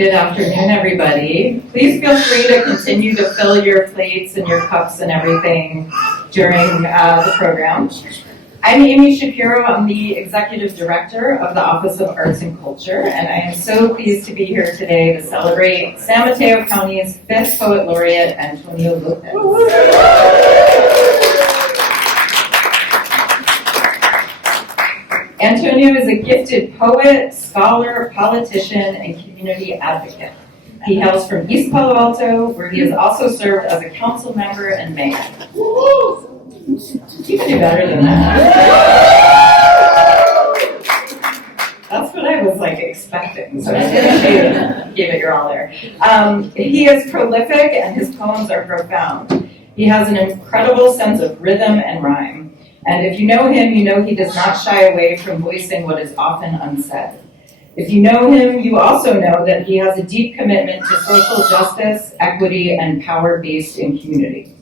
Good afternoon, everybody. Please feel free to continue to fill your plates and your cups and everything during the program. I'm Amy Shapiro. I'm the Executive Director of the Office of Arts and Culture, and I am so pleased to be here today to celebrate San Mateo County's 5th Poet Laureate, Antonio López. Antonio is a gifted poet, scholar, politician, and community advocate. He hails from East Palo Alto, where he has also served as a council member and mayor. You can do better than that. That's what I was expecting, so I gave it your all there. He is prolific and his poems are profound. He has an incredible sense of rhythm and rhyme. And if you know him, you know he does not shy away from voicing what is often unsaid. If you know him, you also know that he has a deep commitment to social justice, equity, and power-based in community.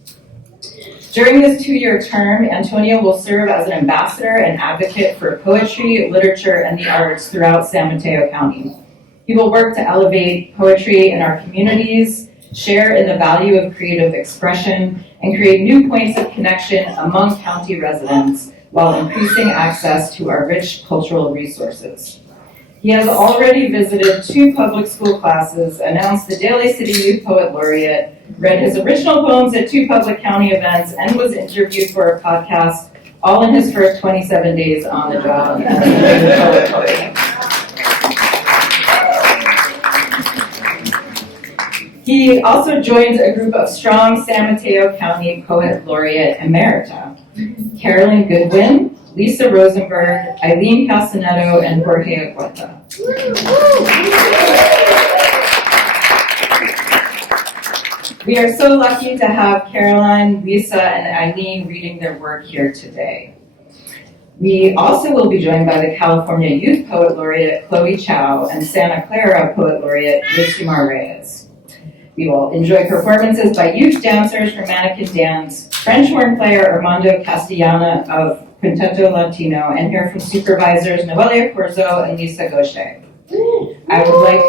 During this 2-year term, Antonio will serve as an ambassador and advocate for poetry, literature, and the arts throughout San Mateo County. He will work to elevate poetry in our communities, share in the value of creative expression, and create new points of connection among county residents while increasing access to our rich cultural resources. He has already visited 2 public school classes, announced the Daly City Youth Poet Laureate, read his original poems at 2 public county events, and was interviewed for a podcast, all in his first 27 days on the job as the Youth Poet Laureate. He also joins a group of strong San Mateo County Poet Laureate Emerita, Carolyn Goodwin, Lisa Rosenberg, Eileen Castanedo, and Jorge Aguata. We are so lucky to have Caroline, Lisa, and Eileen reading their work here today. We also will be joined by the California Youth Poet Laureate Chloe Chow and Santa Clara Poet Laureate Yosimar Reyes. We will enjoy performances by youth dancers from Mannequin Dance, French horn player Armando Castellana of Quinteto Latino, and hear from supervisors Noelia Corzo and Lisa Gaucher. I would like...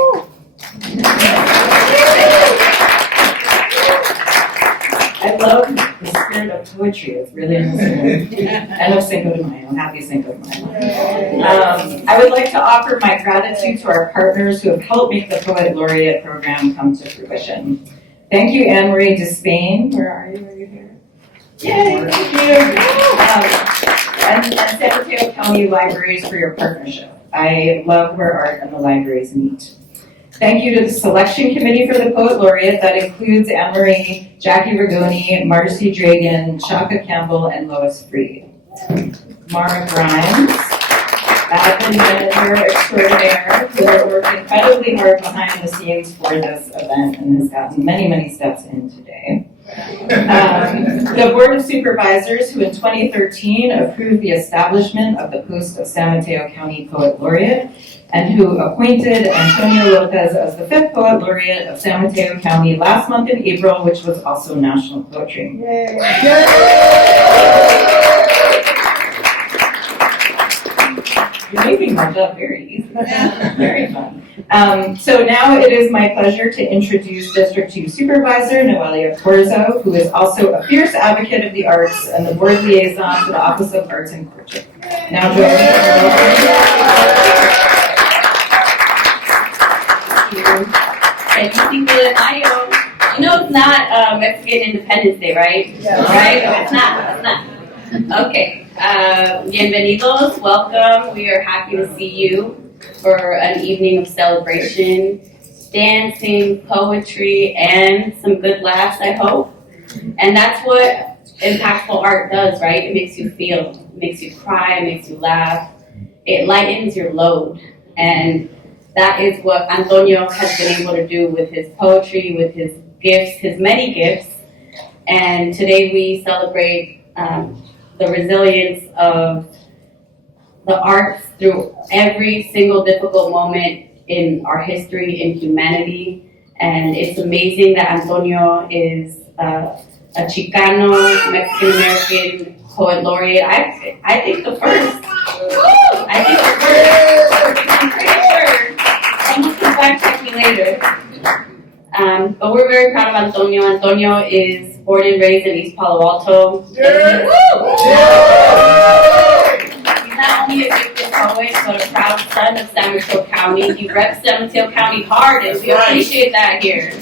I love the spirit of poetry. It's really amazing. And of Cinco de Mayo. Happy Cinco de Mayo. I would like to offer my gratitude to our partners who have helped make the Poet Laureate program come to fruition. Thank you, Anne-Marie Despain. Where are you? Are you here? Yay, thank you. And San Mateo County Libraries for your partnership. I love where art and the libraries meet. Thank you to the selection committee for the Poet Laureate that includes Anne-Marie, Jackie Rigoni, Marcy Dragan, Shaka Campbell, and Lois Freed. Mara Grimes, admin manager extraordinaire, who has worked incredibly hard behind the scenes for this event and has gotten many, many steps in today. The Board of Supervisors, who in 2013 approved the establishment of the post of San Mateo County Poet Laureate, and who appointed Antonio López as the 5th Poet Laureate of San Mateo County last month in April, which was also National Poetry. Yay. Yay. You're making my job very easy. Very fun. So now it is my pleasure to introduce District 2 Supervisor Noelia Corzo, who is also a fierce advocate of the arts and the board liaison to the Office of Arts and Culture. Now, Joey. Cinco de Mayo. You know it's not Mexican Independence Day, right? Yeah. Right? No, it's not. Okay. Bienvenidos. Welcome. We are happy to see you for an evening of celebration, dancing, poetry, and some good laughs, I hope. And that's what impactful art does, right? It makes you feel. It makes you cry. It makes you laugh. It lightens your load. And that is what Antonio has been able to do with his poetry, with his gifts, his many gifts. And today we celebrate the resilience of the arts through every single difficult moment in our history, in humanity. And it's amazing that Antonio is a Chicano, Mexican-American Poet Laureate. I think the first. I'm pretty sure. fact check me later. But we're very proud of Antonio. Antonio is born and raised in East Palo Alto. He's not only a gifted poet, but a proud son of San Mateo County. He reps San Mateo County hard, and we appreciate that here.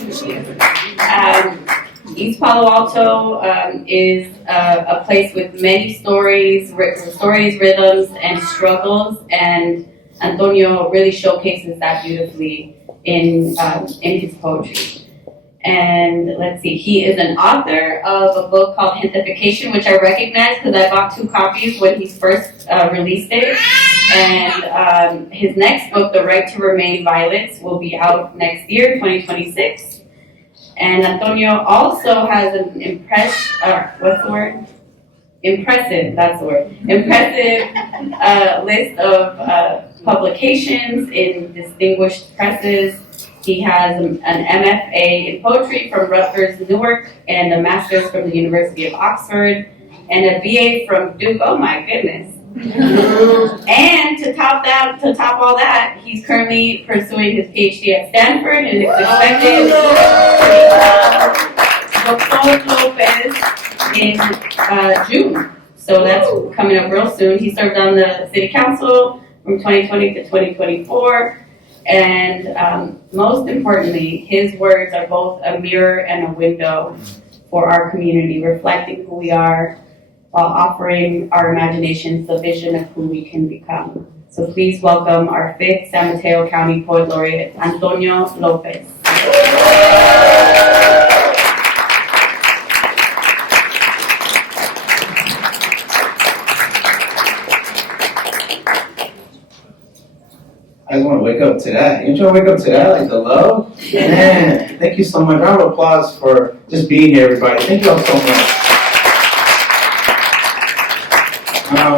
East Palo Alto is a place with many stories, rhythms, and struggles, and Antonio really showcases that beautifully in his poetry. And let's see, he is an author of a book called Gentrification, which I recognize because I bought 2 copies when he first released it. And his next book, The Right to Remain Violets, will be out next year, 2026. And Antonio also has an impressive, list of publications in distinguished presses. He has an MFA in poetry from Rutgers, Newark, and a master's from the University of Oxford, and a BA from Duke. Oh my goodness. And to top all that, he's currently pursuing his PhD at Stanford and is expected to López in June. So that's coming up real soon. He served on the city council from 2020 to 2024. And most importantly, his words are both a mirror and a window for our community, reflecting who we are while offering our imaginations the vision of who we can become. So please welcome our 5th San Mateo County Poet Laureate, Antonio López. I just want to wake up to that. You trying to wake up to that? Like the love? Man, thank you so much. Round of applause for just being here, everybody. Thank you all so much. I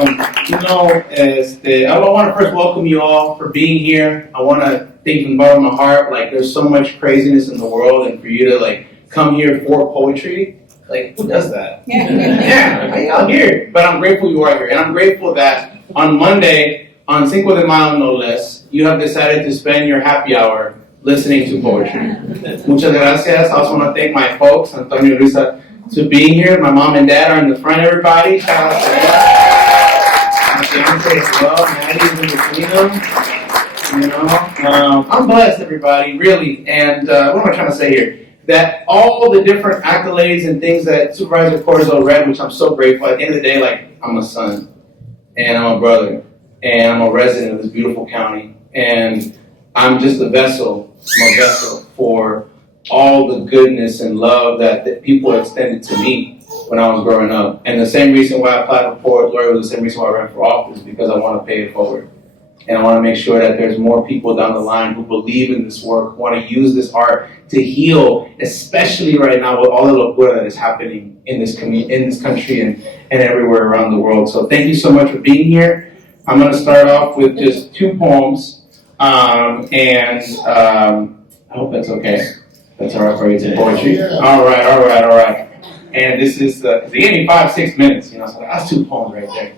want to first welcome you all for being here. I want to thank from the bottom of my heart. Like, there's so much craziness in the world, and for you to come here for poetry, who does that? Yeah, I out here. But I'm grateful you are here, and I'm grateful that on Monday, on Cinco de Mayo no less, you have decided to spend your happy hour listening to poetry. Muchas gracias. I also want to thank my folks, Antonio and Luisa, for being here. My mom and dad are in the front, everybody. Shout out to them. My fiance as well. Maddie's in between them. I'm blessed, everybody, really. And what am I trying to say here? That all the different accolades and things that Supervisor Corzo read, which I'm so grateful. At the end of the day, I'm a son, and I'm a brother, and I'm a resident of this beautiful county, and I'm just a vessel. I'm a vessel for all the goodness and love that people extended to me when I was growing up. And the same reason why I applied for Poet Laureate was the same reason why I ran for office, because I want to pay it forward. And I want to make sure that there's more people down the line who believe in this work, who want to use this art to heal, especially right now with all the locura that is happening in this country and everywhere around the world. So thank you so much for being here. I'm going to start off with just 2 poems, and I hope that's okay. That's all right for you to poetry. All right. And this is, because they gave me 5-6 minutes, so that's 2 poems right there.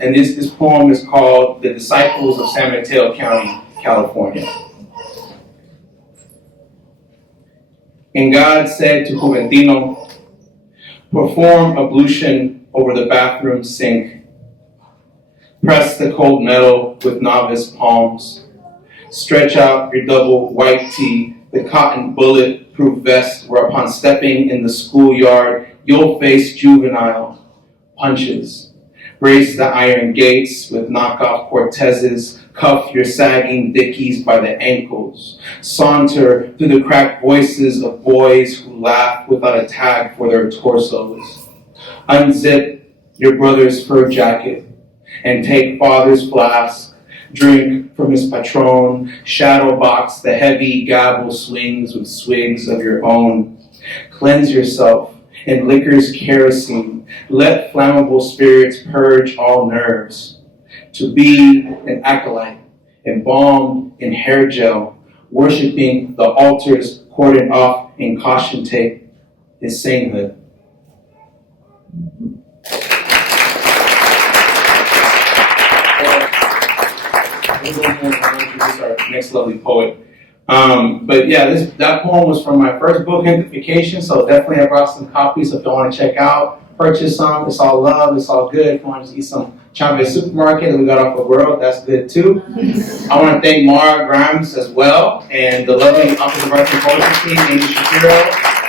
And this poem is called The Disciples of San Mateo County, California. And God said to Juventino, perform ablution over the bathroom sink. Press the cold metal with novice palms. Stretch out your double white tee, the cotton bulletproof vest, where upon stepping in the schoolyard, you'll face juvenile punches. Brace the iron gates with knockoff Cortezes. Cuff your sagging dickies by the ankles. Saunter through the cracked voices of boys who laugh without a tag for their torsos. Unzip your brother's fur jacket and take father's flask. Drink from his Patron. Shadow box the heavy gavel swings with swigs of your own. Cleanse yourself in liquor's kerosene. Let flammable spirits purge all nerves. To be an acolyte, embalmed in hair gel, worshiping the altars cordoned off in caution tape, is sainthood. We'll introduce our next lovely poet. But yeah, that poem was from my first book, Identification, so definitely I brought some copies if you want to check out, purchase some. It's all love, it's all good. If you want to eat some Chavez supermarket that we got off the world, that's good too. I want to thank Mara Grimes as well, and the lovely Office of Arts and Culture team, Amy Shapiro.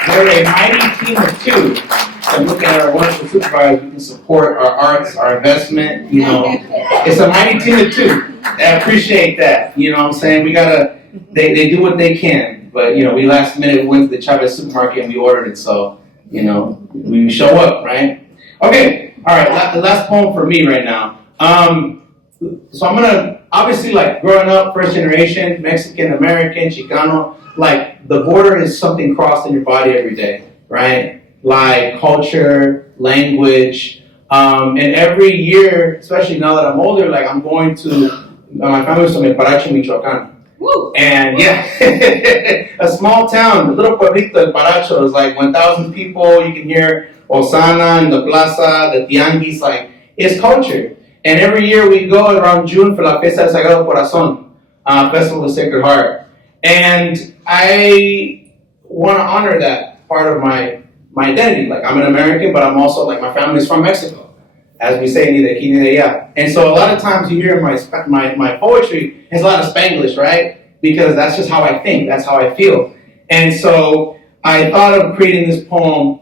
We're a mighty team of two. So looking at our wonderful supervisors, we can support our arts, our investment, It's a mighty team of two. I appreciate that, what I'm saying? We gotta, they do what they can, but, we last minute went to the Chavez supermarket and we ordered it, so, we show up, right? Okay, all right, the last poem for me right now. So I'm gonna, obviously, growing up, first generation, Mexican, American, Chicano, the border is something crossed in your body every day, right? Like culture, language, and every year, especially now that I'm older, I'm going to, my family's from Paracho, Michoacan. Woo. And yeah, a small town, a little pueblito de Paracho is 1,000 people. You can hear Osana in the plaza, the tianguis, it's culture. And every year we go around June for La Fiesta del Sagrado Corazón, Festival of the Sacred Heart. And I want to honor that part of my identity. I'm an American, but I'm also, my family's from Mexico. As we say, ni de aquí ni de allá. And so a lot of times you hear my poetry, it's a lot of Spanglish, right? Because that's just how I think, that's how I feel. And so I thought of creating this poem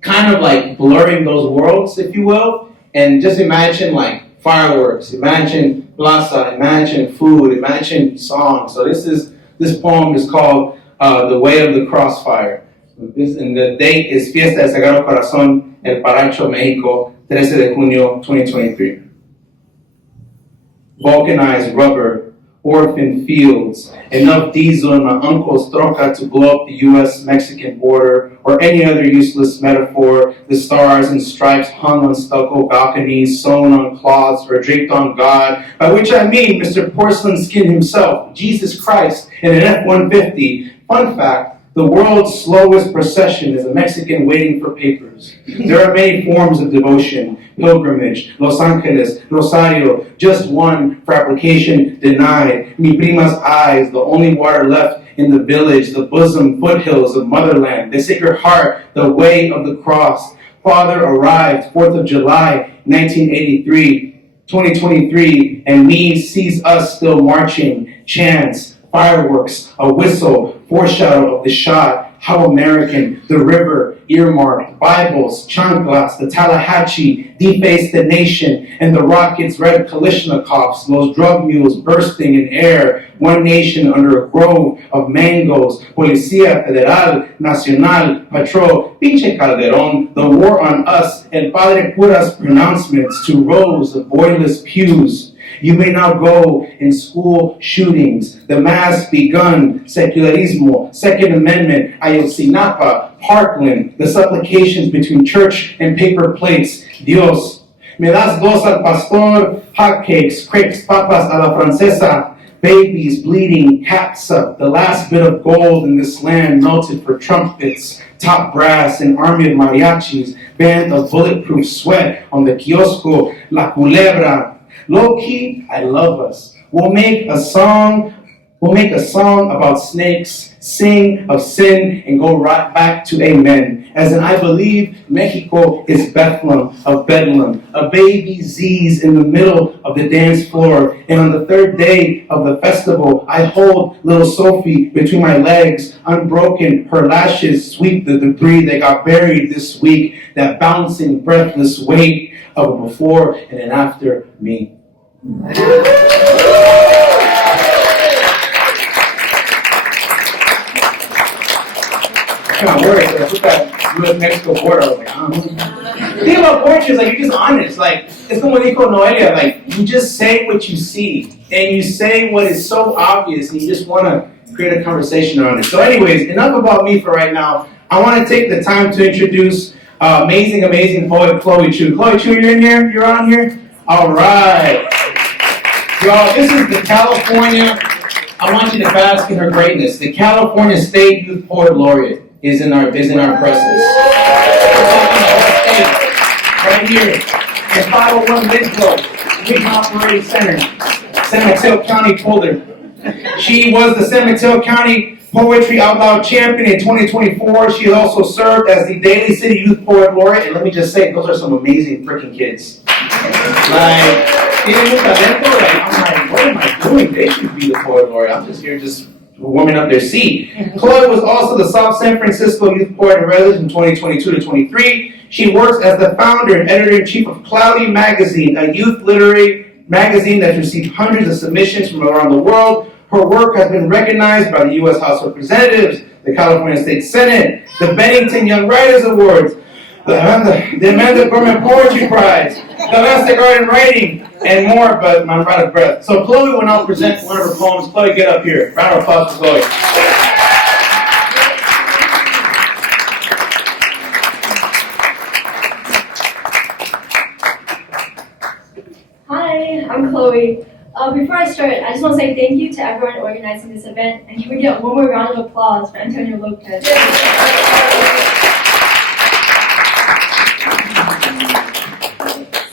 kind of blurring those worlds, if you will. And just imagine fireworks, imagine plaza, imagine food, imagine songs. So this poem is called The Way of the Crossfire. And the date is Fiesta del Sagrado Corazón, El Paracho, Mexico, 13 de junio, 2023. Vulcanized rubber, orphan fields, enough diesel in my uncle's troca to blow up the U.S.-Mexican border, or any other useless metaphor, the stars and stripes hung on stucco balconies, sewn on cloths, or draped on God, by which I mean Mr. Porcelain Skin himself, Jesus Christ, in an F-150. Fun fact, the world's slowest procession is a Mexican waiting for papers. There are many forms of devotion, pilgrimage, Los Angeles, Rosario, just one for application denied. Mi prima's eyes, the only water left in the village, the bosom foothills of motherland, the Sacred Heart, the way of the cross. Father arrived, 4th of July, 1983, 2023, and me sees us still marching, chants, fireworks, a whistle, foreshadow of the shot. How American, the river, earmarked, Bibles, chanclas, the Tallahatchie, defaced the nation, and the rockets, red Kalashnikovs, those drug mules bursting in air. One nation under a grove of mangoes, Policía Federal, Nacional, Patrol, Pinche Calderón, the war on us, El Padre Cura's pronouncements to rows of boyless pews. You may now go in school shootings, the mass begun, secularismo, Second Amendment, Ayotzinapa, Parkland, the supplications between church and paper plates. Dios, me das dos al pastor, hotcakes, crepes, papas a la francesa, babies bleeding, cats up, the last bit of gold in this land melted for trumpets, top brass, an army of mariachis, band of bulletproof sweat on the kiosco, La Culebra. Low-key, I love us. We'll make a song about snakes, sing of sin, and go right back to amen. As in, I believe Mexico is Bethlehem of Bedlam, a baby Z's in the middle of the dance floor. And on the third day of the festival, I hold little Sophie between my legs, unbroken, her lashes sweep the debris that got buried this week, that bouncing, breathless weight of a before and an after me. I kind of worried, but I put that U.S.-Mexico border, I was like, I don't know. The thing about poetry is, you're just honest. It's como dijo Noelia, you just say what you see, and you say what is so obvious, and you just want to create a conversation around it. So anyways, enough about me for right now. I want to take the time to introduce amazing, amazing poet Chloe Chu. Chloe Chu, you're in here? You're on here? All right. Y'all, this is the California, I want you to bask in her greatness. The California State Youth Poet Laureate is in our presence. Right here, the 501 Winslow, Regional Operating Center, San Mateo County Folder. She was the San Mateo County Poetry Out Loud Champion in 2024. She has also served as the Daly City Youth Poet Laureate. And let me just say, those are some amazing freaking kids. Like, I'm like, what am I doing? They should be the Poet Laureate. I'm just here just warming up their seat. Chloe was also the South San Francisco Youth Poet in Redwood in 2022 to 23. She works as the founder and editor-in-chief of Cloudy Magazine, a youth literary magazine that received hundreds of submissions from around the world. Her work has been recognized by the U.S. House of Representatives, the California State Senate, the Bennington Young Writers Awards, the Amanda Gorman Poetry Prize, the Elastic Art and Writing, and more, but I'm out of breath. So Chloe will now present one of her poems. Chloe, get up here. Round of applause for Chloe. Hi, I'm Chloe. Before I start, I just want to say thank you to everyone organizing this event, and can we get one more round of applause for Antonio López?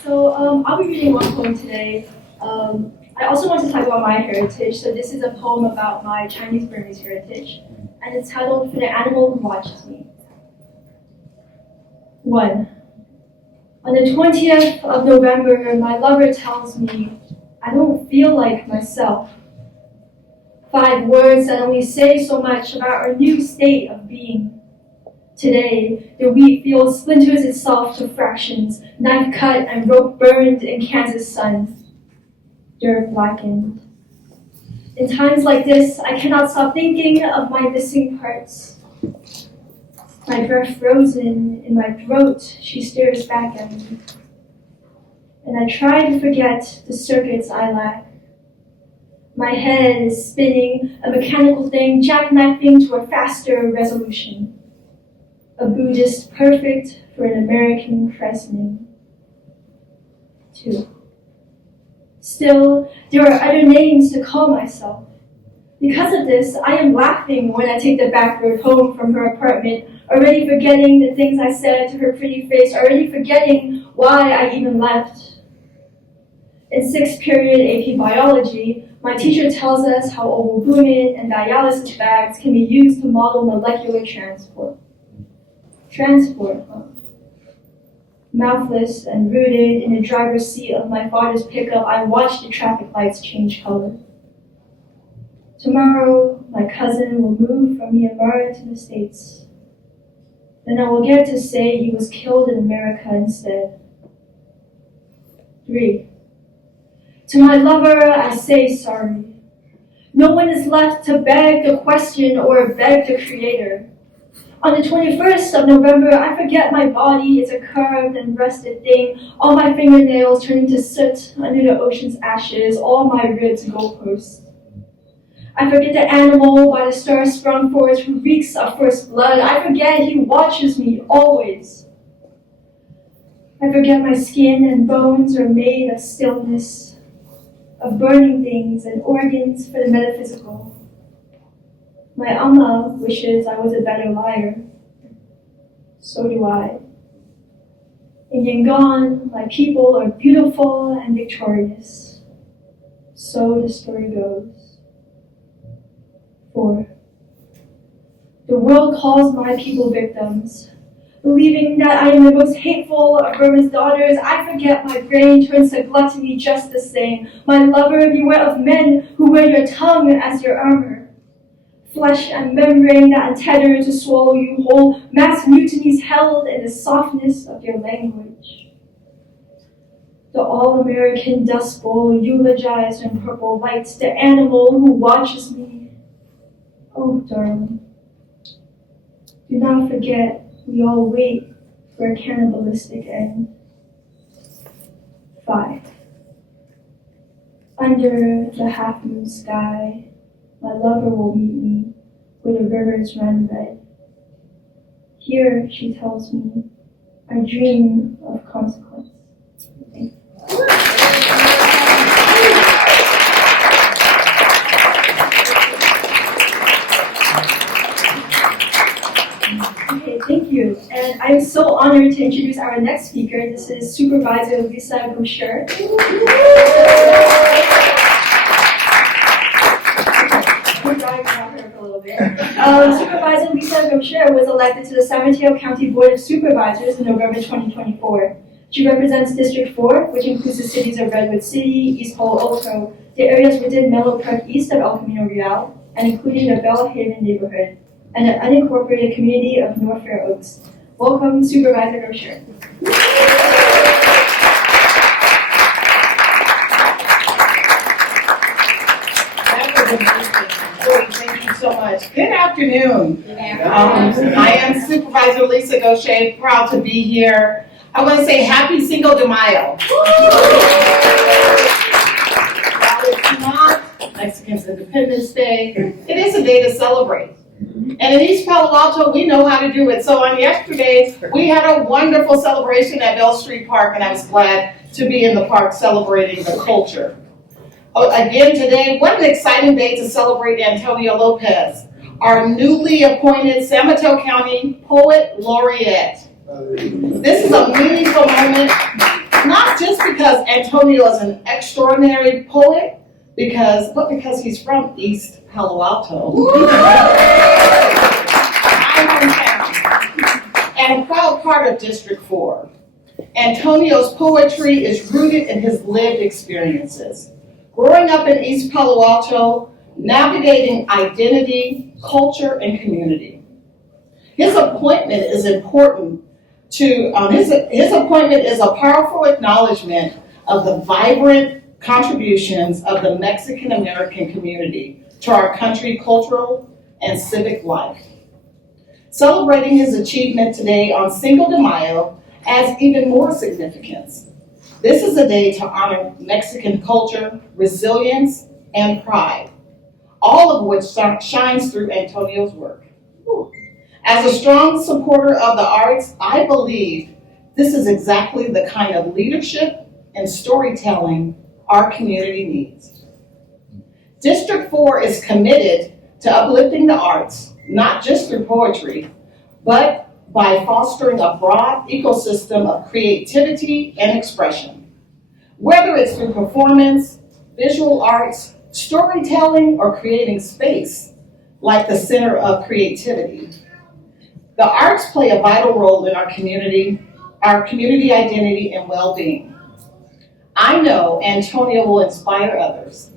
So I'll be reading one poem today. I also want to talk about my heritage, so this is a poem about my Chinese-Burmese heritage, and it's titled For the Animal Who Watches Me. 1. On the 20th of November, my lover tells me I don't feel like myself. 5 words that only say so much about our new state of being. Today, the wheat field splinters itself to fractions, knife cut and rope burned in Kansas sun. Dirt blackened. In times like this, I cannot stop thinking of my missing parts. My breath frozen in my throat, she stares back at me. And I try to forget the circuits I lack. My head is spinning, a mechanical thing, jackknifing to a faster resolution. A Buddhist perfect for an American christening. 2. Still, there are other names to call myself. Because of this, I am laughing when I take the back road home from her apartment, already forgetting the things I said to her pretty face, already forgetting why I even left. In 6th period AP Biology, my teacher tells us how albumin and dialysis bags can be used to model molecular transport. Transport, huh? Mouthless and rooted in the driver's seat of my father's pickup, I watch the traffic lights change color. Tomorrow, my cousin will move from Myanmar to the States. Then I will get to say he was killed in America instead. 3. To my lover, I say sorry. No one is left to beg the question or beg the creator. On the 21st of November, I forget my body is a curved and rusted thing, all my fingernails turning to soot under the ocean's ashes, all my ribs goalposts. I forget the animal by the star-sprung forest who reeks of first blood. I forget he watches me always. I forget my skin and bones are made of stillness, of burning things and organs for the metaphysical. My Amma wishes I was a better liar. So do I. In Yangon, my people are beautiful and victorious. So the story goes. 4. The world calls my people victims. Believing that I am the most hateful of Burma's daughters, I forget my brain turns to gluttony just the same. My lover, beware of men who wear your tongue as your armor. Flesh and membrane that untether to swallow you whole, mass mutinies held in the softness of your language. The all-American Dust Bowl eulogized in purple lights, the animal who watches me. Oh, darling, do not forget we all wait for a cannibalistic end. 5. Under the half-moon sky, my lover will meet me where the rivers run red. Here, she tells me, I dream of consequence. Thank you. Okay, thank you. And I'm so honored to introduce our next speaker. This is Supervisor Lisa Boucher. Supervisor Lisa Gomshire was elected to the San Mateo County Board of Supervisors in November 2024. She represents District 4, which includes the cities of Redwood City, East Palo Alto, the areas within Menlo Park east of El Camino Real, and including the Bell Haven neighborhood, and the unincorporated community of North Fair Oaks. Welcome, Supervisor Gomshire. Thank you so much. Good afternoon. I am Supervisor Lisa Gaucher, proud to be here. I want to say happy Cinco de Mayo. While it's not Mexican's Independence Day, it is a day to celebrate. And in East Palo Alto, we know how to do it. So on yesterday, we had a wonderful celebration at Bell Street Park, and I was glad to be in the park celebrating the culture. Again today, what an exciting day to celebrate Antonio López, our newly appointed San Mateo County Poet Laureate. This is a meaningful moment, not just because Antonio is an extraordinary poet, but because he's from East Palo Alto. My hometown, and a proud part of District 4. Antonio's poetry is rooted in his lived experiences. Growing up in East Palo Alto, navigating identity, culture, and community. His appointment is important to, his appointment is a powerful acknowledgement of the vibrant contributions of the Mexican American community to our country's cultural and civic life. Celebrating his achievement today on Cinco de Mayo adds even more significance. This is a day to honor Mexican culture, resilience, and pride, all of which shines through Antonio's work. As a strong supporter of the arts, I believe this is exactly the kind of leadership and storytelling our community needs. District 4 is committed to uplifting the arts, not just through poetry, but by fostering a broad ecosystem of creativity and expression. Whether it's through performance, visual arts, storytelling, or creating space, like the Center of Creativity. The arts play a vital role in our community identity and well-being. I know Antonio will inspire others,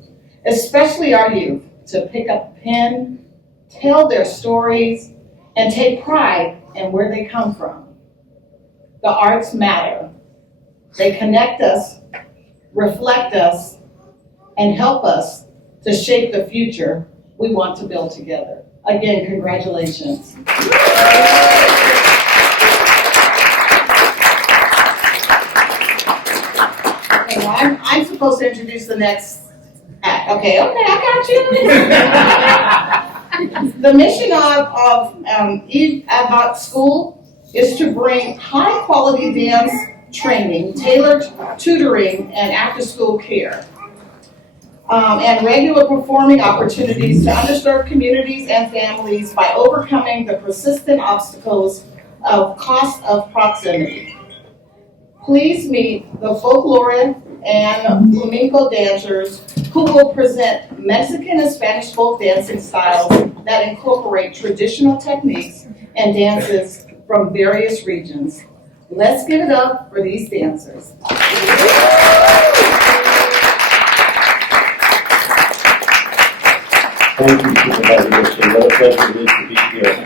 especially our youth, to pick up a pen, tell their stories, and take pride in where they come from. The arts matter. They connect us, reflect us, and help us to shape the future we want to build together. Again, congratulations. Okay, well, I'm supposed to introduce the next act. Okay, I got you. The mission of Eve Advent School is to bring high-quality dance training, tailored tutoring, and after-school care, and regular performing opportunities to underserved communities and families by overcoming the persistent obstacles of cost of proximity. Please meet the folkloric and flamenco dancers who will present Mexican and Spanish folk dancing styles that incorporate traditional techniques and dances from various regions. Let's give it up for these dancers. Thank you, Supervisor Gaucher. What a pleasure it is to be here.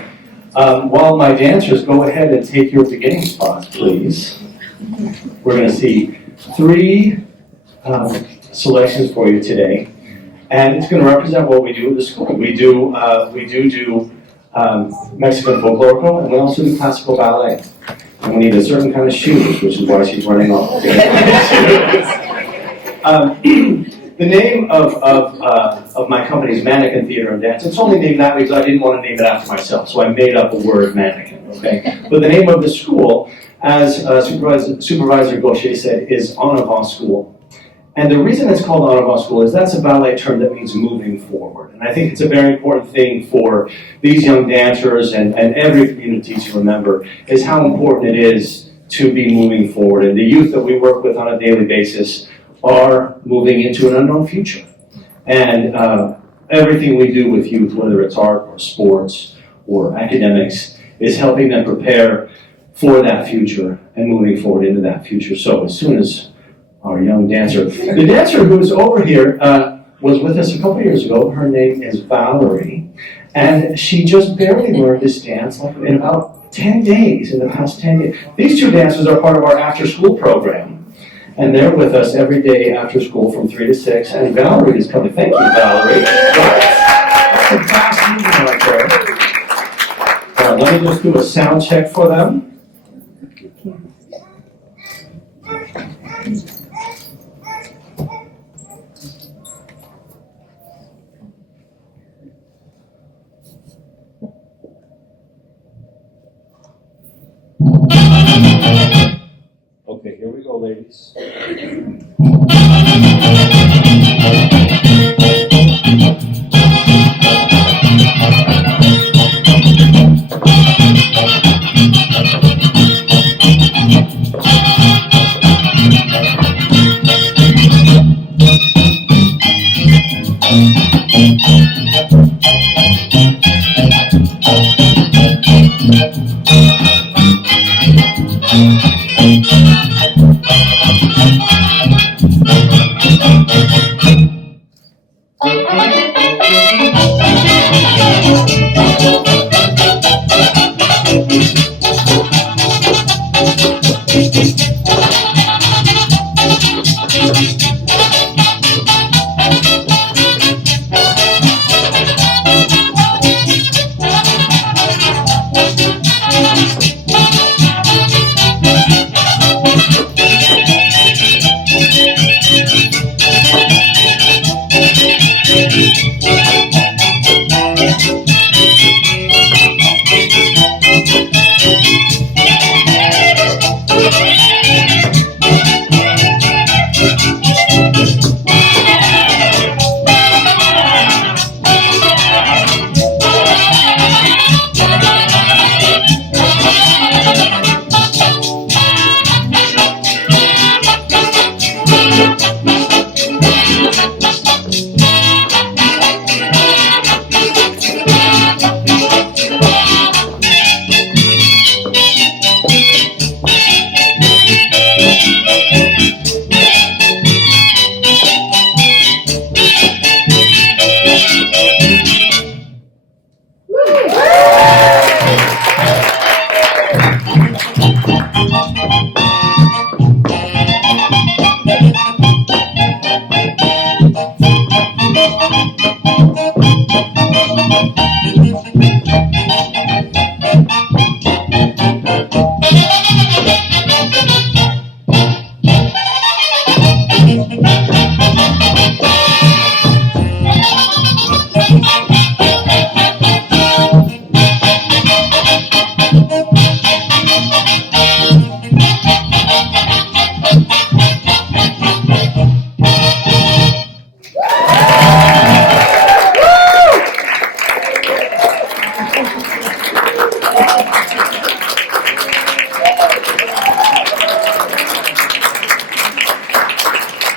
While my dancers go ahead and take your beginning spots, please. We're going to see three selections for you today, and it's going to represent what we do at the school. We do Mexican folklorico, and we also do classical ballet. And we need a certain kind of shoes, which is why she's running off. The name of my company is Mannequin Theater and Dance. It's only named that because I didn't want to name it after myself, so I made up a word, mannequin, okay? But the name of the school, as Supervisor Gaucher said, is En Avant School. And the reason it's called En Avant School is that's a ballet term that means moving forward. And I think it's a very important thing for these young dancers and every community to remember is how important it is to be moving forward. And the youth that we work with on a daily basis are moving into an unknown future. And everything we do with youth, whether it's art or sports or academics, is helping them prepare for that future and moving forward into that future. So as soon as our young dancer, the dancer who's over here was with us a couple years ago, her name is Valerie, and she just barely learned this dance like in about 10 days, in the past 10 days. These two dancers are part of our after-school program, and they're with us every day after school from 3 to 6, and Valerie is coming. Thank you, Valerie. That's a fast movement right there. Let me just do a sound check for them. Okay, here we go, ladies.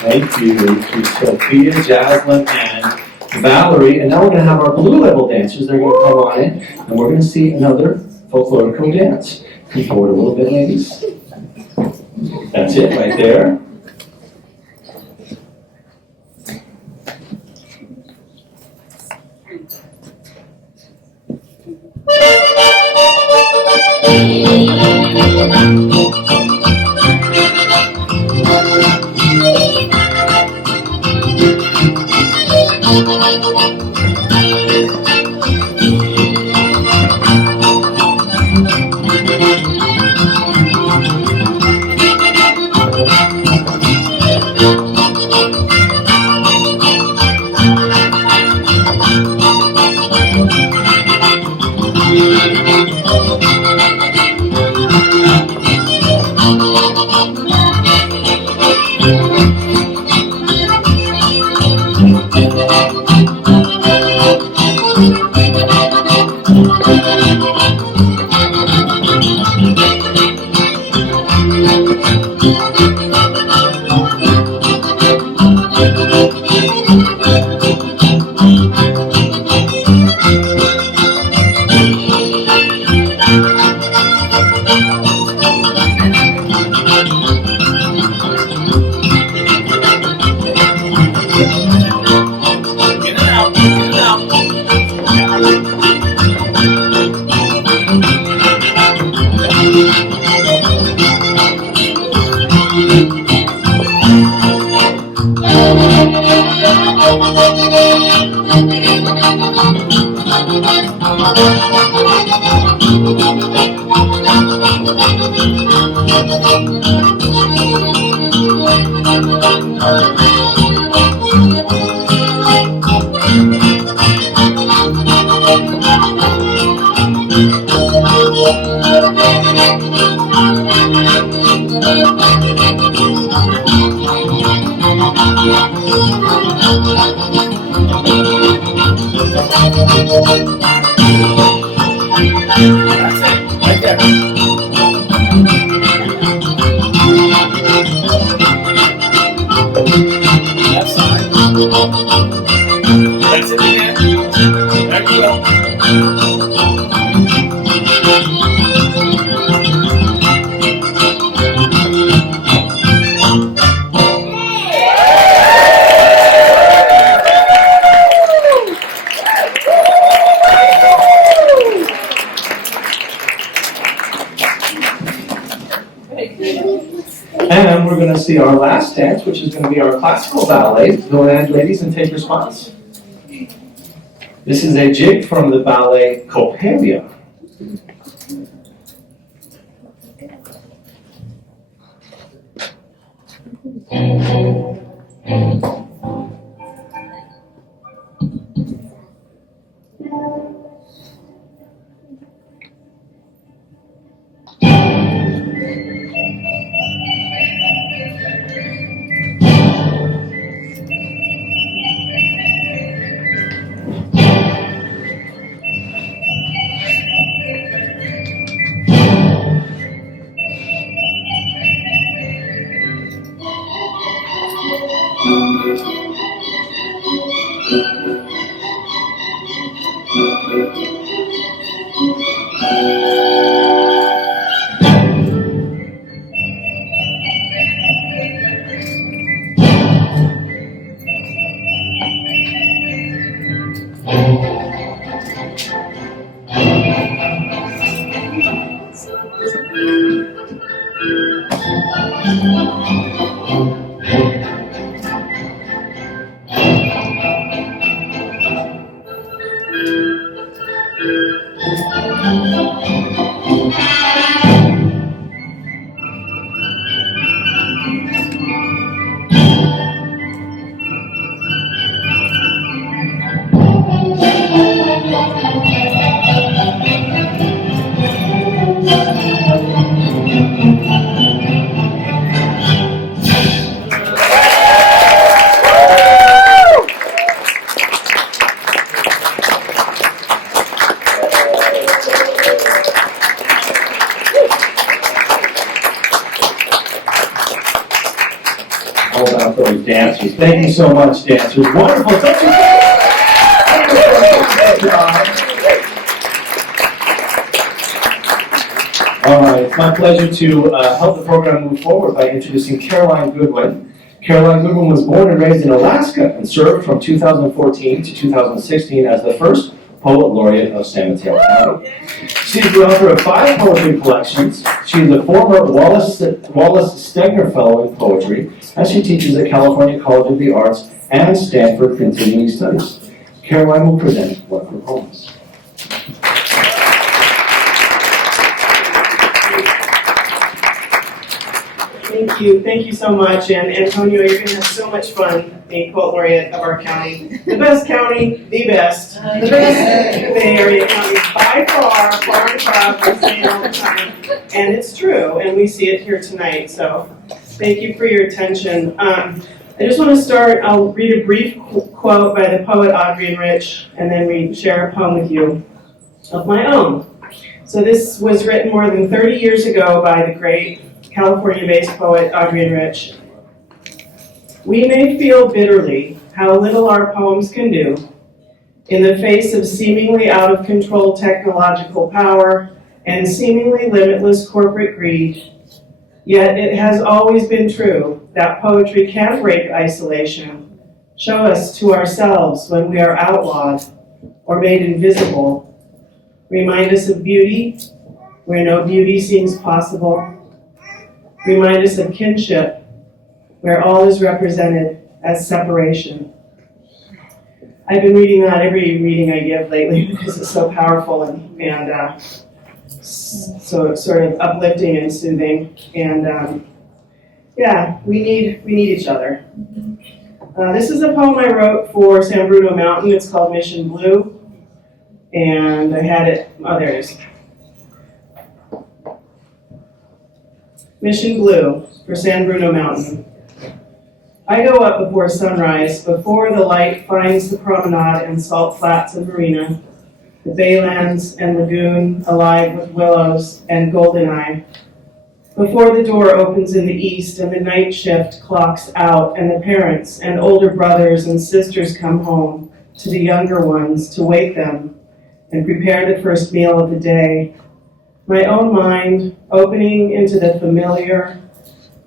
Thank you, Sophia, Jaslyn, and Valerie. And now we're going to have our blue level dancers. They're going to come on in, and we're going to see another folklorico dance. Come forward a little bit, ladies. That's it right there. Right there. That side. That's it again. There you go. And we're going to see our last dance, which is going to be our classical ballet. Go ahead, ladies, and take response. This is a jig from the ballet Coppelia. All about those dancers. Thank you so much, dancers. Wonderful. Don't you All right, it's my pleasure to help the program move forward by introducing Caroline Goodwin. Caroline Goodwin was born and raised in Alaska and served from 2014 to 2016 as the first Poet Laureate of San Mateo County. She's the author of 5 poetry collections. She is a former Wallace Stegner Fellow in Poetry, and she teaches at California College of the Arts and Stanford Continuing Studies. Caroline will present one of her poems. Thank you so much, and Antonio, you're going to have so much fun being Poet Laureate of our county. The best county, the best Bay Area county by far and proud, we say it all the time, and it's true, and we see it here tonight, so thank you for your attention. I just want to start, I'll read a brief quote by the poet Audrey Rich, and then share a poem with you of my own. So this was written more than 30 years ago by the great California-based poet Audrey Rich. We may feel bitterly how little our poems can do in the face of seemingly out-of-control technological power and seemingly limitless corporate greed. Yet it has always been true that poetry can break isolation, show us to ourselves when we are outlawed or made invisible, remind us of beauty where no beauty seems possible, remind us of kinship, where all is represented as separation. I've been reading that every reading I give lately because it's so powerful and so sort of uplifting and soothing. And yeah, we need each other. This is a poem I wrote for San Bruno Mountain. It's called Mission Blue. And I had it, oh, there it is. Mission Blue for San Bruno Mountain. I go up before sunrise, before the light finds the promenade and salt flats of Marina, the baylands and lagoon alive with willows and goldeneye. Before the door opens in the east and the night shift clocks out and the parents and older brothers and sisters come home to the younger ones to wake them and prepare the first meal of the day. My own mind opening into the familiar,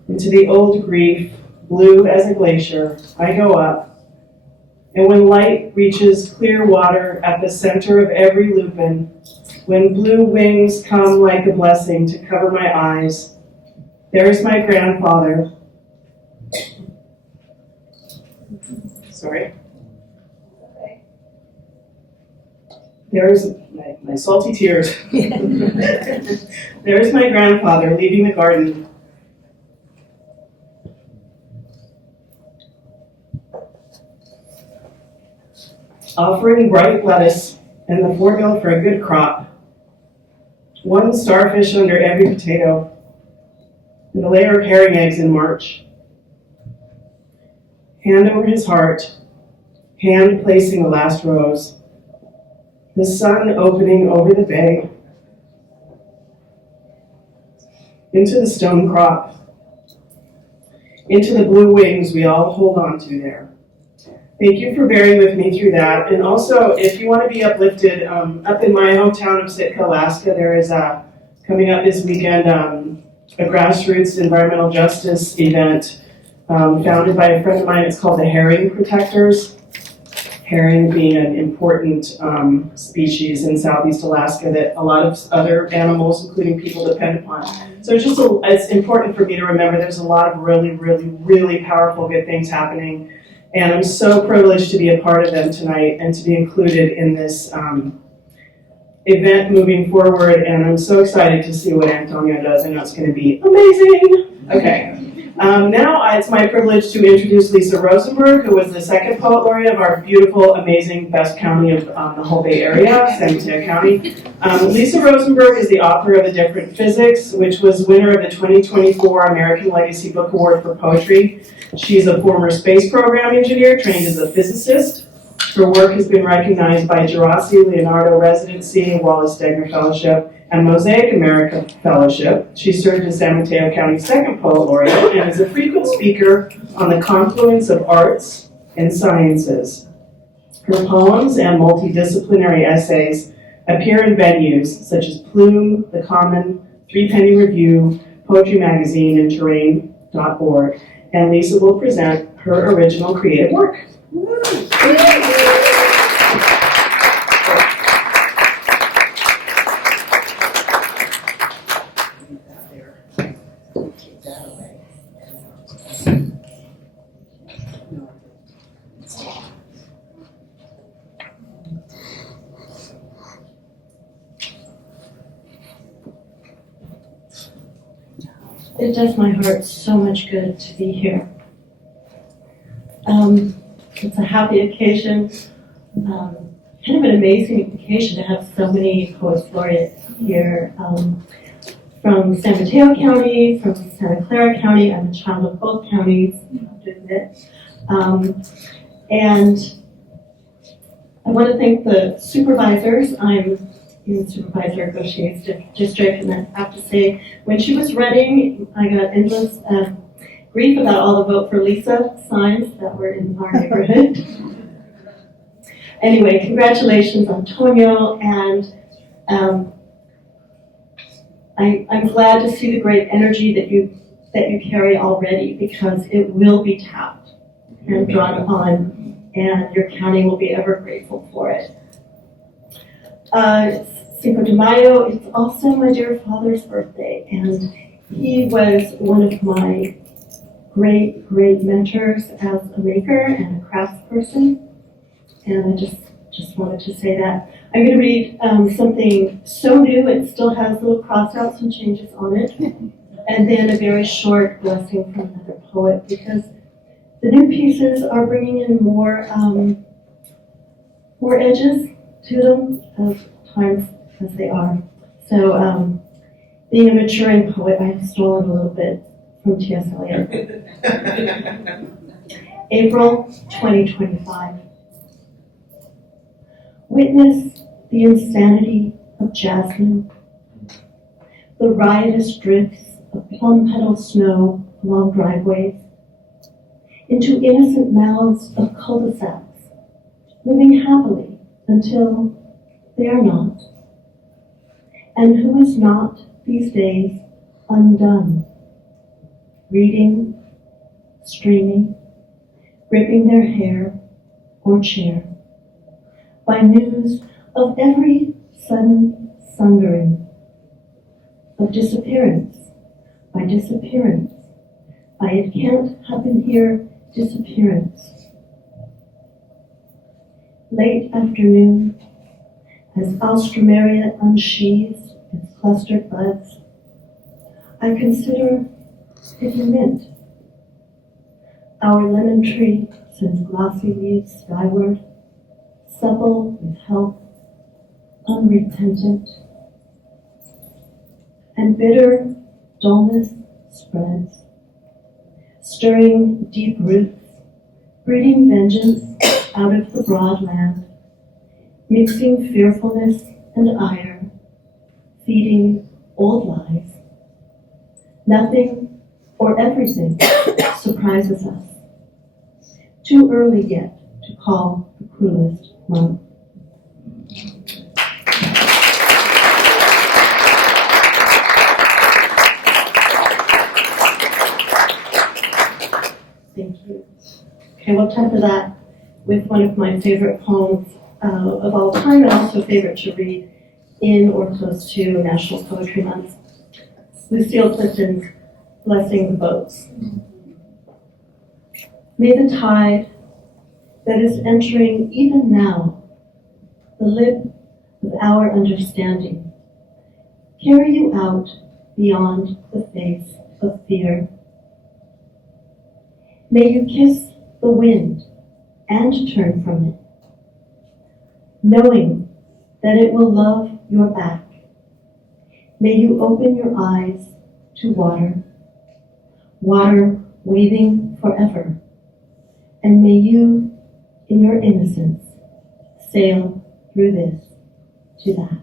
into the old grief, blue as a glacier, I go up. And when light reaches clear water at the center of every lupin, when blue wings come like a blessing to cover my eyes, there's my grandfather. Sorry. There's my salty tears. There's my grandfather leaving the garden. Offering bright lettuce and the formula for a good crop. One starfish under every potato, and a layer of herring eggs in March. Hand over his heart, hand placing the last rose. The sun opening over the bay. Into the stone crop. Into the blue wings we all hold on to there. Thank you for bearing with me through that. And also, if you want to be uplifted, up in my hometown of Sitka, Alaska, there is coming up this weekend a grassroots environmental justice event founded by a friend of mine. It's called the Herring Protectors. Herring being an important species in Southeast Alaska that a lot of other animals, including people, depend upon. So it's important for me to remember there's a lot of really, really, really powerful good things happening. And I'm so privileged to be a part of them tonight and to be included in this event moving forward. And I'm so excited to see what Antonio does. I know it's going to be amazing. Okay. Now it's my privilege to introduce Lisa Rosenberg, who was the second poet laureate of our beautiful, amazing, best county of the whole Bay Area, San Mateo County. Lisa Rosenberg is the author of A Different Physics, which was winner of the 2024 American Legacy Book Award for Poetry. She's a former space program engineer trained as a physicist. Her work has been recognized by Gerasi Leonardo Residency, Wallace Stegner Fellowship, and Mosaic America Fellowship. She served as San Mateo County's second poet laureate and is a frequent speaker on the confluence of arts and sciences. Her poems and multidisciplinary essays appear in venues such as Plume, The Common, Threepenny Review, Poetry Magazine, and Terrain.org. And Lisa will present her original creative work. It does my heart so much good to be here. It's a happy occasion, kind of an amazing occasion to have so many poets laureate here from San Mateo County, from Santa Clara County. I'm a child of both counties, I have to admit. And I want to thank the supervisors. I'm in Supervisor of Goshen District, and I have to say, when she was running, I got endless grief about all the Vote for Lisa signs that were in our neighborhood. Anyway, congratulations, Antonio, and I'm glad to see the great energy that you carry already, because it will be tapped and drawn upon, and your county will be ever grateful for it. Cinco de Mayo is also my dear father's birthday, and he was one of my great, great mentors as a maker and a craftsperson. and I just wanted to say that. I'm going to read something so new, it still has little crossouts and changes on it, and then a very short blessing from another poet, because the new pieces are bringing in more edges to them of times as they are. So, being a maturing poet, I have stolen a little bit from T.S. Eliot. April 2025. Witness the insanity of jasmine, the riotous drifts of plum-petal snow along driveways, into innocent mouths of cul-de-sacs, living happily until they are not. And who is not these days undone, reading, streaming, gripping their hair or chair, by news of every sudden sundering, of disappearance, by it can't happen here, disappearance. Late afternoon, as alstroemeria unsheathes its clustered buds, I consider it a mint. Our lemon tree sends glossy leaves skyward, supple with health, unrepentant, and bitter dullness spreads, stirring deep roots, breeding vengeance out of the broad land, mixing fearfulness and ire, feeding old lies. Nothing or everything surprises us. Too early yet to call the cruelest month. Thank you. Okay, we'll temper that with one of my favorite poems of all time, and also favorite to read in or close to National Poetry Month. Lucille Clifton's Blessing the Boats. May the tide that is entering even now the lip of our understanding carry you out beyond the face of fear. May you kiss the wind and turn from it, knowing that it will love your back. May you open your eyes to water, water waving forever, and may you, in your innocence, sail through this to that.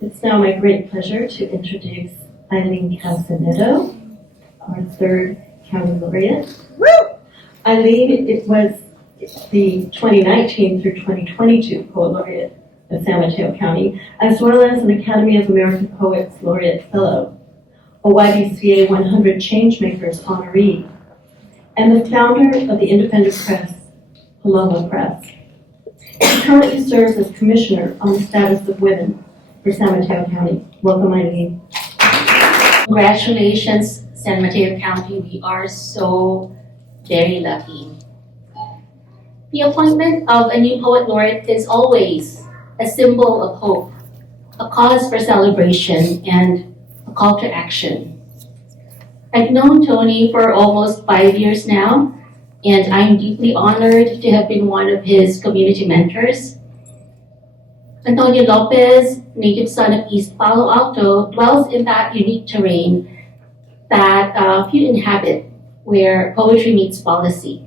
It's now my great pleasure to introduce Eileen Calzaneto, our third County Laureate. Woo! Eileen, it was the 2019 through 2022 Poet Laureate of San Mateo County, as well as an Academy of American Poets Laureate Fellow, a YBCA 100 Changemakers honoree, and the founder of the independent press, Paloma Press. She currently serves as Commissioner on the Status of Women for San Mateo County. Welcome, Eileen. Congratulations, San Mateo County. We are so very lucky. The appointment of a new Poet Laureate is always a symbol of hope, a cause for celebration, and a call to action. I've known Tony for almost 5 years now, and I'm deeply honored to have been one of his community mentors. Antonio López, native son of East Palo Alto, dwells in that unique terrain that few inhabit, where poetry meets policy.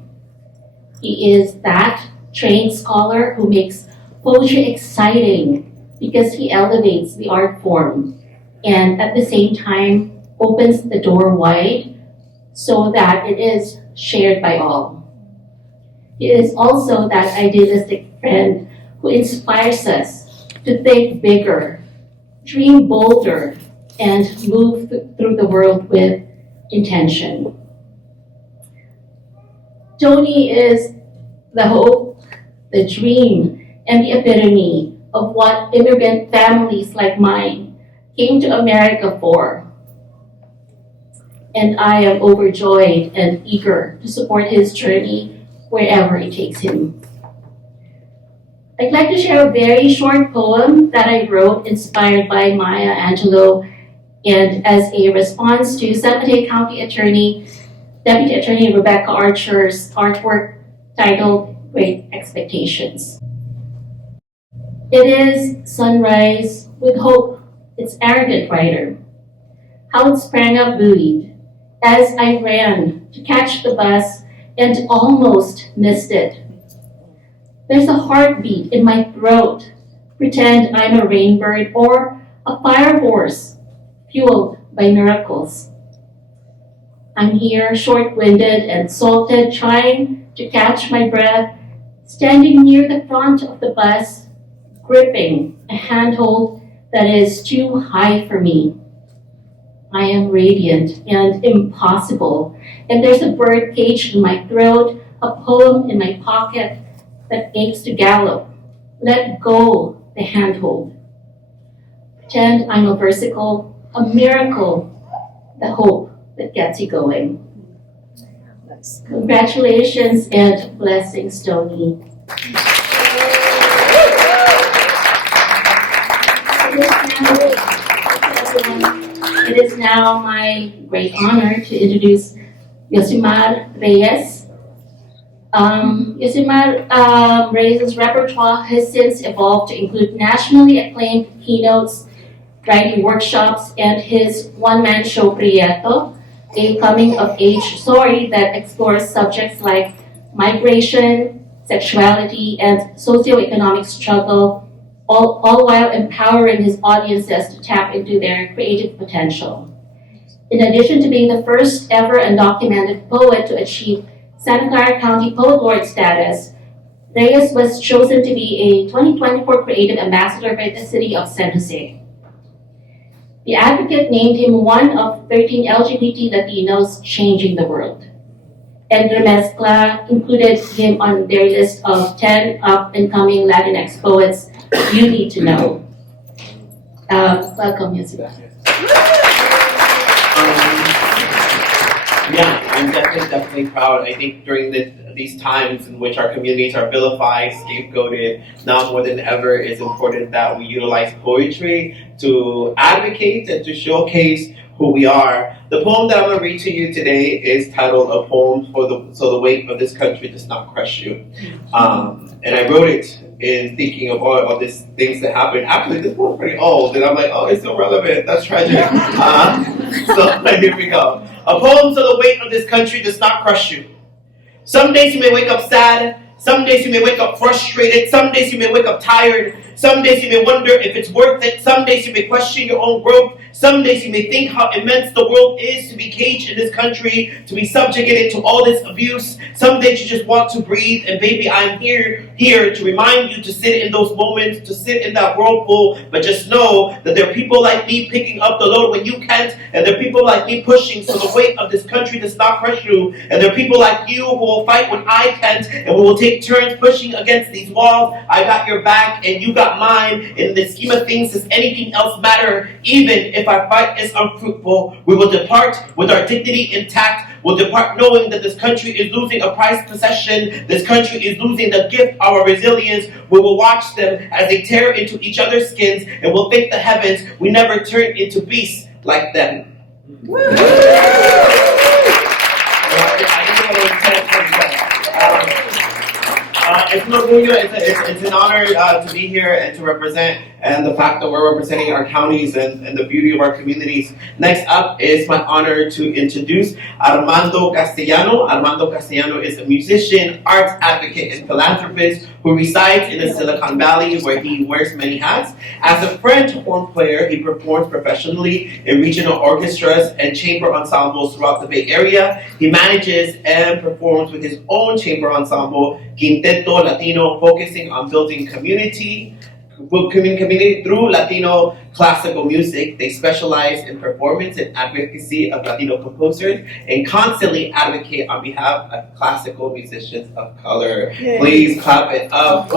He is that trained scholar who makes poetry exciting because he elevates the art form and at the same time opens the door wide so that it is shared by all. He is also that idealistic friend who inspires us to think bigger, dream bolder, and move through the world with intention. Tony is the hope, the dream, and the epitome of what immigrant families like mine came to America for, and I am overjoyed and eager to support his journey wherever it takes him. I'd like to share a very short poem that I wrote inspired by Maya Angelou and as a response to San Mateo County Deputy Attorney Rebecca Archer's artwork titled Great Expectations. It is sunrise with hope, its arrogant writer. How it sprang up buoyed as I ran to catch the bus and almost missed it. There's a heartbeat in my throat. Pretend I'm a rainbird or a fire horse fueled by miracles. I'm here short-winded and salted, trying to catch my breath, standing near the front of the bus, gripping a handhold that is too high for me. I am radiant and impossible, and there's a bird cage in my throat, a poem in my pocket that aches to gallop. Let go the handhold. Pretend I'm a versicle, a miracle, the hope that gets you going. Congratulations and blessings, Tony. It is now my great honor to introduce Yosimar Reyes. Yosimar Reyes' repertoire has since evolved to include nationally acclaimed keynotes, writing workshops, and his one-man show Prieto, a coming-of-age story that explores subjects like migration, sexuality, and socioeconomic struggle, all while empowering his audiences to tap into their creative potential. In addition to being the first ever undocumented poet to achieve Santa Clara County Poet Laureate status, Reyes was chosen to be a 2024 Creative Ambassador by the City of San Jose. The Advocate named him one of 13 LGBT Latinos changing the world. And Remezcla included him on their list of 10 up-and-coming Latinx poets you need to know. Welcome, Yosimar. Yeah, I'm definitely proud. I think during these times in which our communities are vilified, scapegoated, now more than ever, it's important that we utilize poetry to advocate and to showcase who we are. The poem that I'm going to read to you today is titled "A Poem So the Weight of This Country Does Not Crush You." And I wrote it in thinking of all these things that happened. Actually, this one's pretty old, and I'm like, oh, it's still relevant. That's tragic. So here we go. A poem so the weight of this country does not crush you. Some days you may wake up sad. Some days you may wake up frustrated. Some days you may wake up tired. Some days you may wonder if it's worth it. Some days you may question your own growth. Some days you may think how immense the world is to be caged in this country, to be subjugated to all this abuse. Some days you just want to breathe, and baby, I'm here to remind you to sit in those moments, to sit in that whirlpool, but just know that there are people like me picking up the load when you can't, and there are people like me pushing so the weight of this country does not crush you, and there are people like you who will fight when I can't, and we will take turns pushing against these walls. I got your back, and you got mine. In the scheme of things, does anything else matter? Even if our fight is unfruitful, we will depart with our dignity intact. We'll depart knowing that this country is losing a prized possession. This country is losing the gift, our resilience. We will watch them as they tear into each other's skins, and we'll thank the heavens we never turned into beasts like them. It's an orgullo, it's an honor to be here and to represent, and the fact that we're representing our counties and the beauty of our communities. Next up is my honor to introduce Armando Castellano. Armando Castellano is a musician, arts advocate, and philanthropist who resides in the Silicon Valley, where he wears many hats. As a French horn player, he performs professionally in regional orchestras and chamber ensembles throughout the Bay Area. He manages and performs with his own chamber ensemble, Quinteto Latino, focusing on building community through Latino classical music. They specialize in performance and advocacy of Latino composers and constantly advocate on behalf of classical musicians of color. Yay. Please clap it up.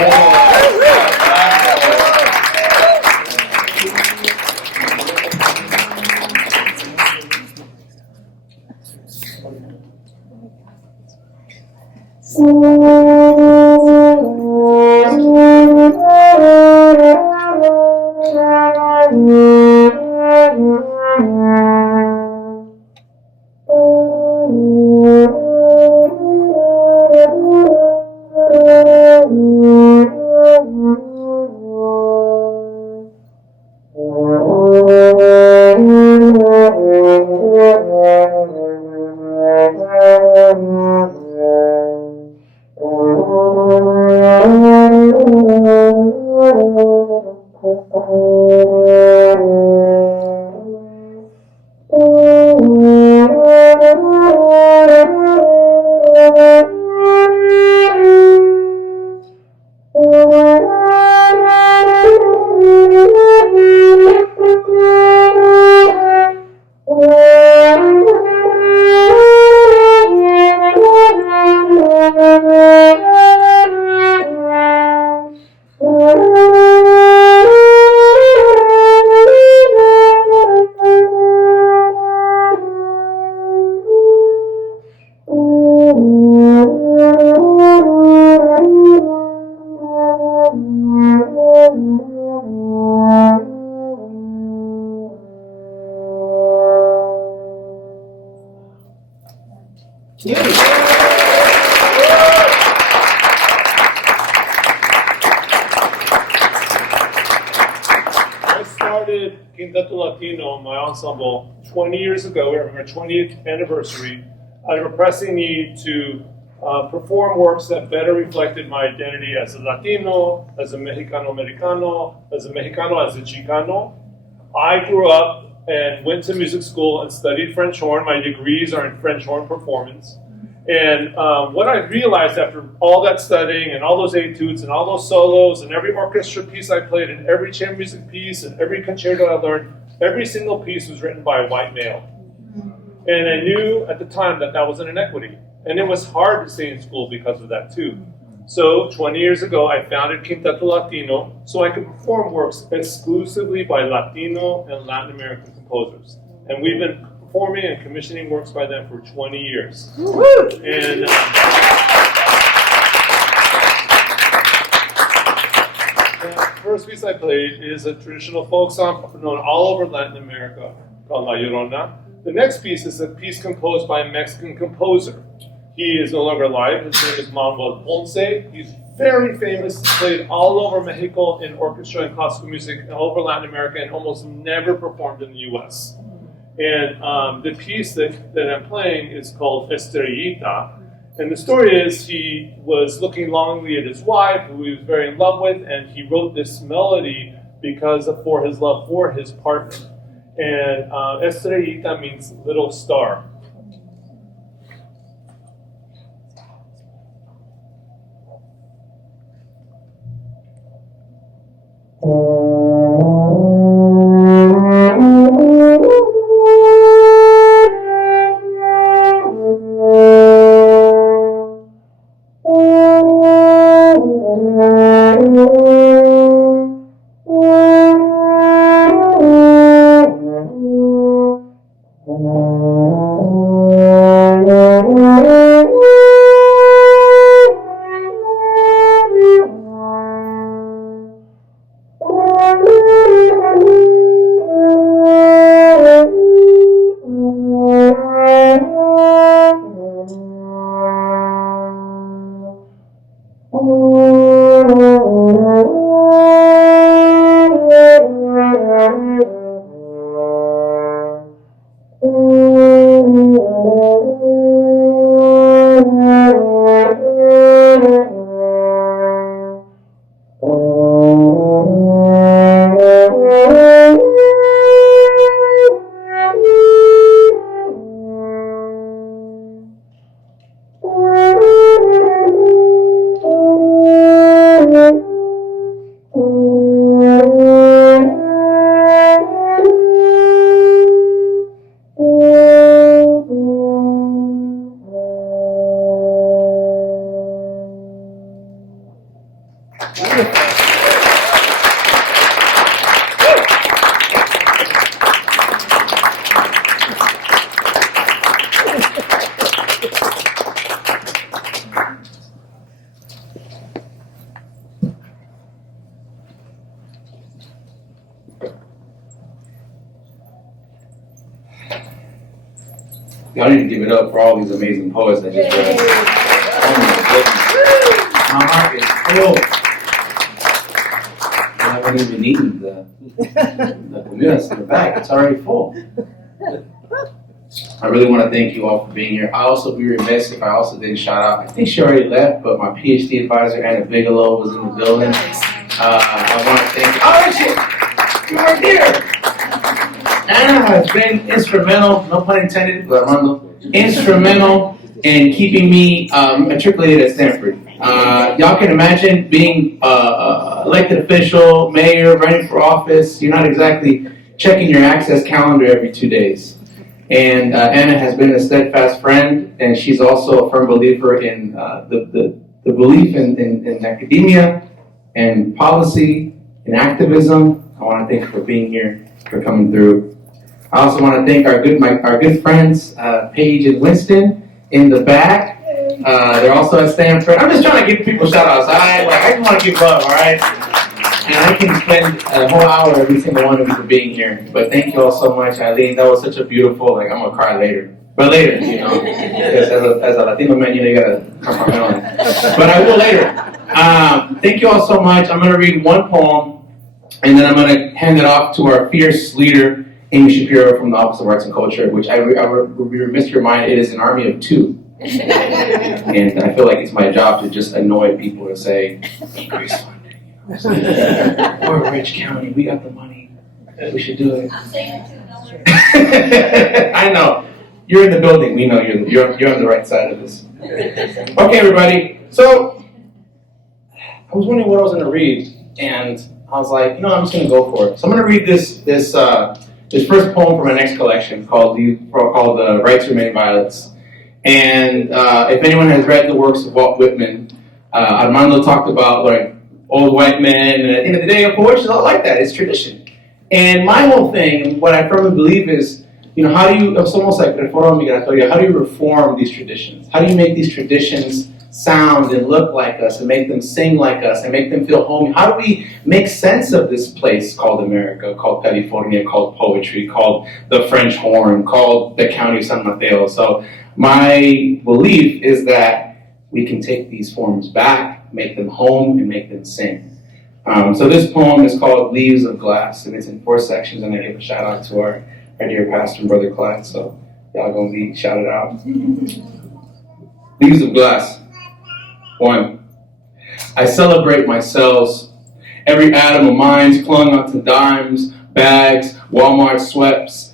Latino, my ensemble, 20 years ago, on our 20th anniversary, out of a pressing need to perform works that better reflected my identity as a Latino, as a Mexicano-Americano, as a Mexicano, as a Chicano. I grew up and went to music school and studied French horn. My degrees are in French horn performance. And what I realized after all that studying and all those etudes and all those solos and every orchestra piece I played and every chamber music piece and every concerto I learned, every single piece was written by a white male. And I knew at the time that that was an inequity. And it was hard to stay in school because of that too. So 20 years ago, I founded Quinteto Latino so I could perform works exclusively by Latino and Latin American composers. And we've been performing and commissioning works by them for 20 years. And the first piece I played is a traditional folk song known all over Latin America called La Llorona. The next piece is a piece composed by a Mexican composer. He is no longer alive. His name is Manuel Ponce. He's very famous. He's played all over Mexico in orchestra and classical music, and all over Latin America, and almost never performed in the U.S. And the piece that I'm playing is called Estrellita. And the story is he was looking longingly at his wife, who he was very in love with, and he wrote this melody for his love for his partner. And Estrellita means little star. Y'all need to give it up for all these amazing poets that just read. Oh my goodness. My heart is full. I haven't even eaten the comidas in the back. It's already full. I really want to thank you all for being here. I also be remiss if I also didn't shout out. I think she already left, but my PhD advisor, Anna Bigelow, was in the building. I want to thank you. Oh, shit! You're right there! Anna has been instrumental, no pun intended, but Armando, instrumental in keeping me matriculated at Stanford. Y'all can imagine being elected official, mayor, running for office. You're not exactly checking your access calendar every 2 days. And Anna has been a steadfast friend, and she's also a firm believer in the belief in academia and policy and activism. I want to thank her for being here, for coming through. I also want to thank our good friends, Paige and Winston, in the back. They're also at Stanford. I'm just trying to give people shout outs. I just want to give love, all right? And I can spend a whole hour every single one of you for being here. But thank you all so much, Eileen. That was such a beautiful, I'm going to cry later. But later, because as a Latino man, you got to compartmentalize. But I will later. Thank you all so much. I'm going to read one poem, and then I'm going to hand it off to our fierce leader, Amy Shapiro from the Office of Arts and Culture, which I would be remiss to remind, it is an army of two. And I feel like it's my job to just annoy people to say, increase funding. We're a rich county. We got the money. We should do it. I know. You're in the building. We know you're on the right side of this. Okay, everybody. So I was wondering what I was going to read, and I was like, I'm just going to go for it. So I'm going to read this first poem from my next collection called The Rights Remain Violets. And if anyone has read the works of Walt Whitman, Armando talked about old white men, and at the end of the day, poetry is not like that. It's tradition. And my whole thing, and what I firmly believe is, how do you, it's almost like reforma migratoria, how do you reform these traditions? How do you make these traditions sound and look like us, and make them sing like us, and make them feel homey? How do we make sense of this place called America, called California, called poetry, called the French Horn, called the County of San Mateo? So my belief is that we can take these forms back, make them home, and make them sing. So this poem is called Leaves of Glass, and it's in 4 sections, and I give a shout out to our dear pastor and brother Clyde, so y'all gonna be shouted out. Leaves of Glass. 1. I celebrate my cells. Every atom of mine's clung onto dimes, bags, Walmart sweats,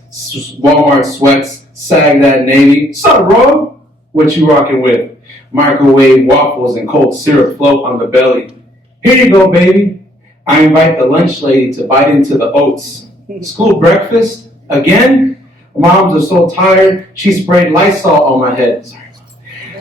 sag that Navy. Sup, bro? What you rocking with? Microwave waffles and cold syrup float on the belly. Here you go, baby. I invite the lunch lady to bite into the oats. School breakfast? Again? Moms are so tired, she sprayed Lysol on my head. Sorry,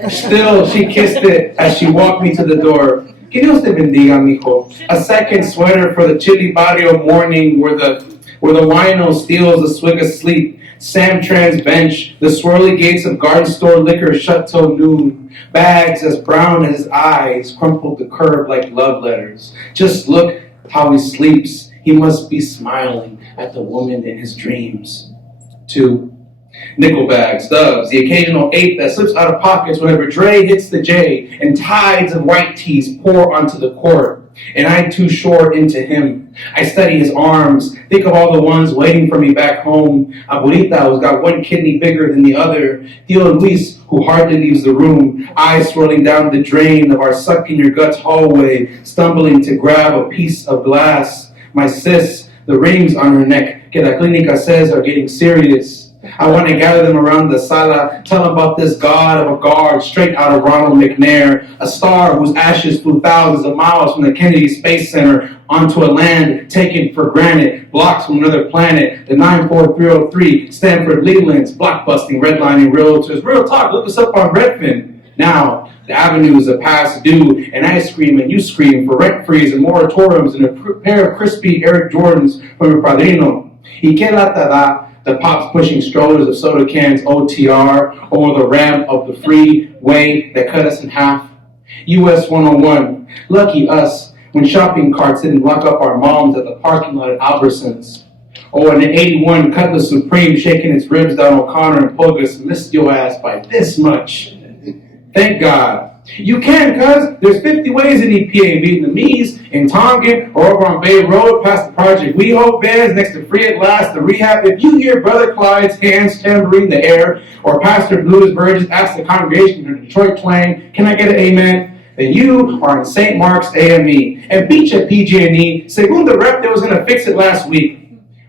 Mom. Still, she kissed it as she walked me to the door. Que Dios te bendiga, mijo. A second sweater for the chilly barrio morning where the wino steals a swig of sleep. Samtrans bench, the swirly gates of garden store liquor shut till noon. Bags as brown as his eyes crumpled the curb like love letters. Just look how he sleeps. He must be smiling at the woman in his dreams. 2. Nickel bags, stubs, the occasional 8 that slips out of pockets whenever Dre hits the J, and tides of white teas pour onto the court. And I too short into him. I study his arms, think of all the ones waiting for me back home. Abuelita, who's got one kidney bigger than the other. Tío Luis, who hardly leaves the room. Eyes swirling down the drain of our suck-in-your-guts hallway, stumbling to grab a piece of glass. My sis, the rings on her neck, que la clínica says are getting serious. I want to gather them around the sala, tell them about this god of a guard straight out of Ronald McNair, a star whose ashes flew thousands of miles from the Kennedy Space Center onto a land taken for granted, blocks from another planet, the 94303, Stanford Leland's, blockbusting, redlining realtors. Real talk, look us up on Redfin. Now, the avenues are past due, and I scream and you scream for rent-frees and moratoriums and a pair of crispy Air Jordans from your padrino. Y que lata da, the pops pushing strollers of soda cans OTR over the ramp of the freeway that cut us in half. US 101, lucky us when shopping carts didn't lock up our moms at the parking lot at Albertsons. Oh, and the 81 Cutlass Supreme shaking its ribs down O'Connor and Pogus missed your ass by this much. Thank God. You can, cuz there's 50 ways in EPA, Vietnamese, in Tongan, or over on Bay Road, past the Project We Hope Bears, next to Free at Last, the rehab. If you hear Brother Clyde's hands tambourine the air, or Pastor Blues Burgess ask the congregation in Detroit twang, can I get an amen? Then you are in St. Mark's AME. And beat your PG&E. Segunda rep that was going to fix it last week.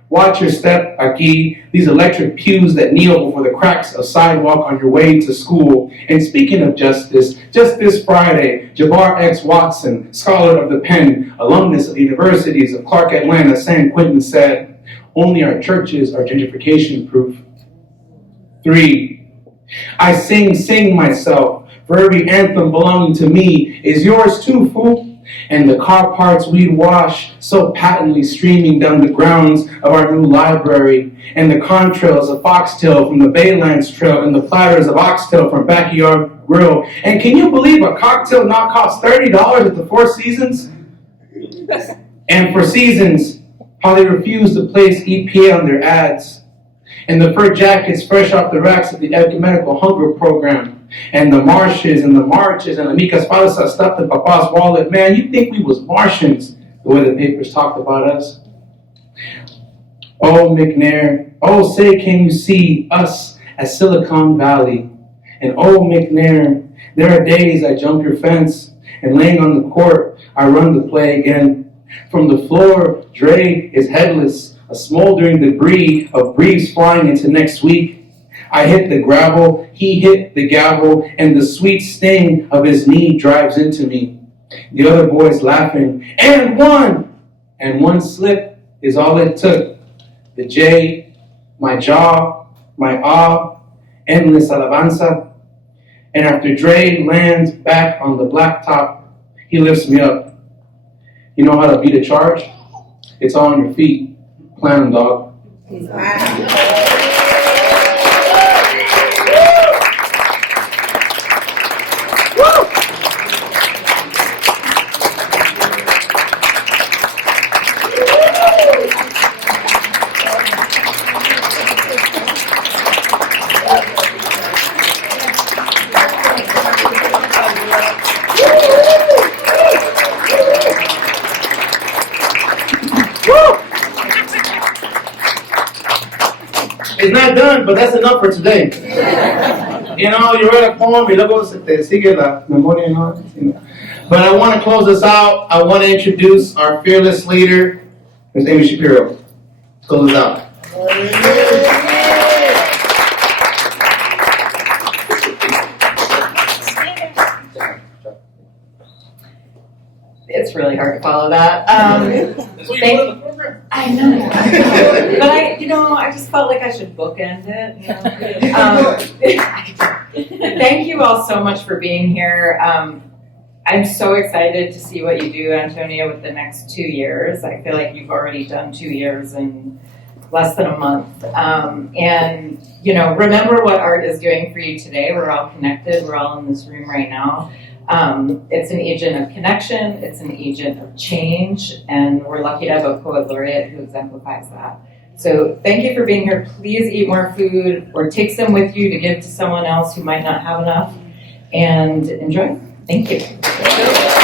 Watch your step, aquí. These electric pews that kneel before the cracks of sidewalk on your way to school. And speaking of justice, just this Friday, Jabbar X. Watson, scholar of the pen, alumnus of the universities of Clark Atlanta, San Quentin, said, only our churches are gentrification proof. 3. I sing myself, for every anthem belonging to me is yours too, fool. And the car parts we'd wash so patently streaming down the grounds of our new library, and the contrails of foxtail from the Baylands Trail, and the platters of oxtail from Backyard Grill. And can you believe a cocktail not cost $30 at the Four Seasons? And for seasons, how they refuse to place EPA on their ads. And the fur jackets fresh off the racks of the ecumenical hunger program. And the marshes and the marches and the micas falsas stuffed in Papa's wallet. Man, you think we was Martians, the way the papers talked about us. Oh, McNair, oh, say can you see us as Silicon Valley? And oh, McNair, there are days I jump your fence, and laying on the court, I run the play again. From the floor, Dre is headless, a smoldering debris of briefs flying into next week. I hit the gravel, he hit the gavel, and the sweet sting of his knee drives into me. The other boys laughing, and one slip is all it took. The J, my jaw, my awe, endless alabanza. And after Dre lands back on the blacktop, he lifts me up. You know how to beat a charge? It's all on your feet. Plan 'em, dog. It's not done, but that's enough for today. You know, you read a poem, y luego se te sigue la memoria, ¿no? But I want to close this out. I want to introduce our fearless leader, Ms. Amy Shapiro. Let's close this out. It's really hard to follow that. I know. But I just felt like I should bookend it. Thank you all so much for being here. I'm so excited to see what you do, Antonio, with the next 2 years. I feel like you've already done 2 years in less than a month. And remember what art is doing for you today. We're all connected. We're all in this room right now. It's an agent of connection, it's an agent of change, and we're lucky to have a poet laureate who exemplifies that. So thank you for being here. Please eat more food or take some with you to give to someone else who might not have enough, and enjoy. Thank you.